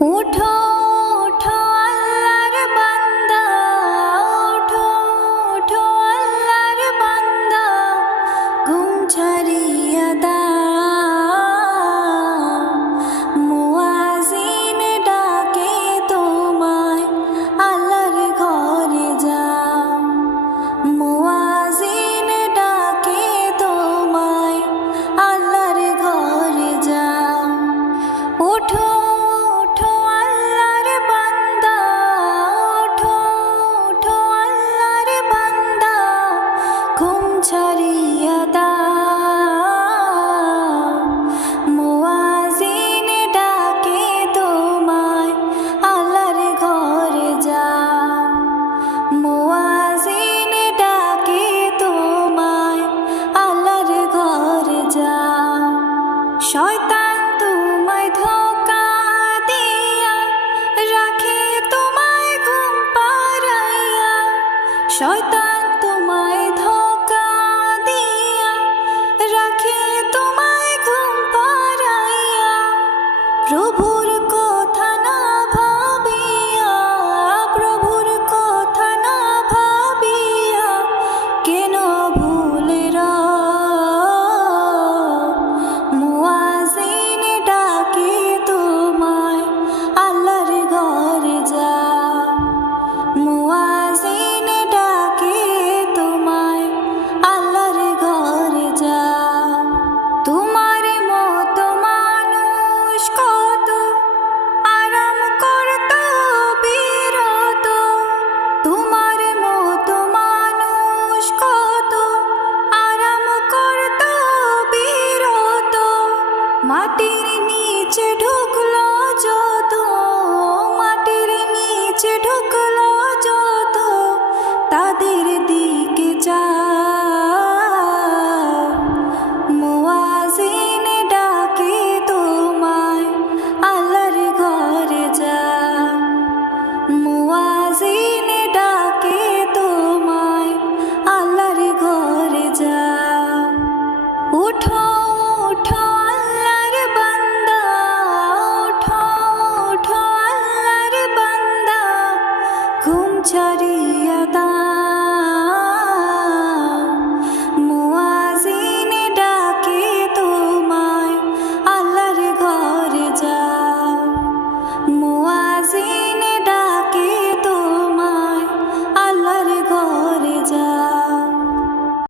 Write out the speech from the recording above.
উঠো উঠো আল্লাহর বান্দা, উঠো উঠো আল্লাহর বান্দা, ঘুম ছাড়িয়া দাও। মুয়াজ্জিন ডাকে তোমায়, আল্লাহর ঘরে যাও। মুয়াজ্জিন ডাকে তোমায়, আল্লাহর ঘরে যাও। উঠো উঠো আল্লাহর বান্দা, উঠো উঠো আল্লাহর বান্দা, ঘুম ছাড়িয়া দাও। মুয়াজ্জিন ডাকে তোমায়, আল্লাহর ঘরে যাও। মুয়াজ্জিন ডাকে তোমায়, আল্লাহর ঘরে যাও। শয়তান তোমায় ধোঁকা দিয়া রাখে তোমায় ঘুম পাড়াইয়া, শয়তান